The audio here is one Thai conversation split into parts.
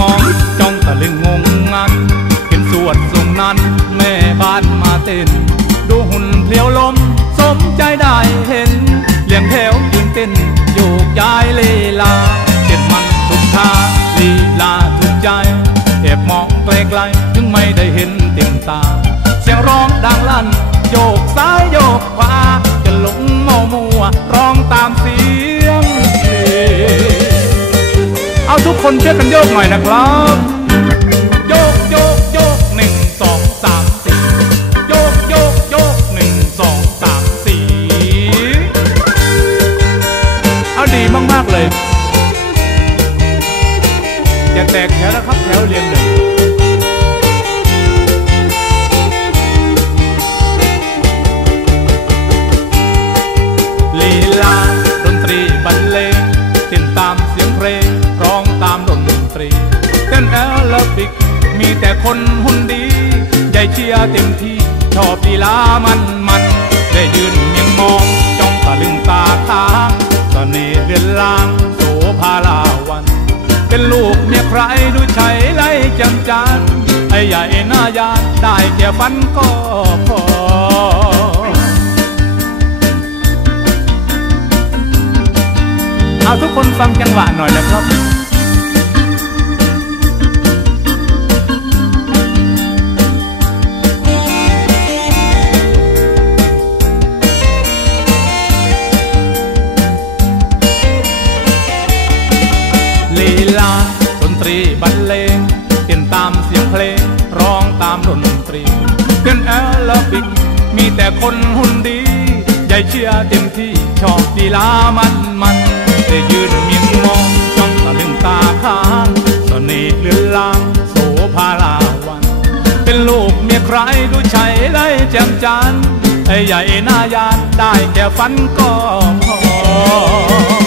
มองจ้องตะลึงงงงันเห็นสวดทรงนั้น แม่บ้านมาเต้น ดูหุ่นเพลียวลม สมใจได้เห็นเลี้ยงแถวยืนเต้นโยกย้ายเลลาเจ็ดมันทุกท่าลีลาทุกใจแอบมองไกลๆถึงไม่ได้เห็นเต็มตา เสียงร้องดังลั่นโยกซ้าย คนช่วยกันโยกหน่อยนะครับ โยกโยกโยกหนึ่งสองสามสี่โยกโยกโยกหนึ่งสองสามสี่เอาดีมาก ๆ เลย อย่าแตกแถวนะครับ แถวเรียงหนึ่ง มีแต่คนหุ่นดีใจเชียร์เต็มที่ ชอบลีลามันมัน ได้ยืนเมียงมอง จ้องตะลึงตาค้างเสน่ห์เดือนลางโสภาลาวัน เป็นลูกเมียใครดูใช้ไล่จำจานไอ้ใหญ่หน้ายานได้แค่ฟันก็พอเอาทุกคนฟังจังหวะหน่อยนะครับามเสียงเพลง ร้องตามดนตรีเต้นแอลบิก มีแต่คนหุ่นดีใหญ่เชียร์เต็มที่ชอบลีลามันมันได้ยืนเมียงมองจ้องตะลึงตาค้างเสน่ห์เลือนลาง โสภาลาวัน เป็นลูกเมียใครดูใช้ไล่แจ่มจันทร์ไอ้ใหญ่หน้ายานได้แค่ฝันก็พอ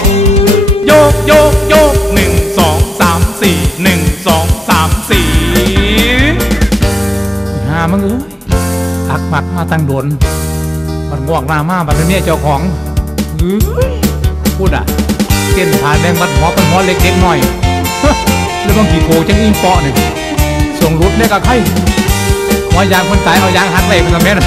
มึงเอ้ยอักมักมาตั้งโดนมันง่วงหน้ามาบัดเนี้เจ้าของเอ้ยพูดอะเต้นผ่านแดงบัดหมอเป็นหมอเล็กๆหน่อยแล้วบางกี่โกจังอิงเปาะนี่ส่งรุดเนี่ยกับใครหมอยางคนตายเอายางหักเลยเป็นกระเม็น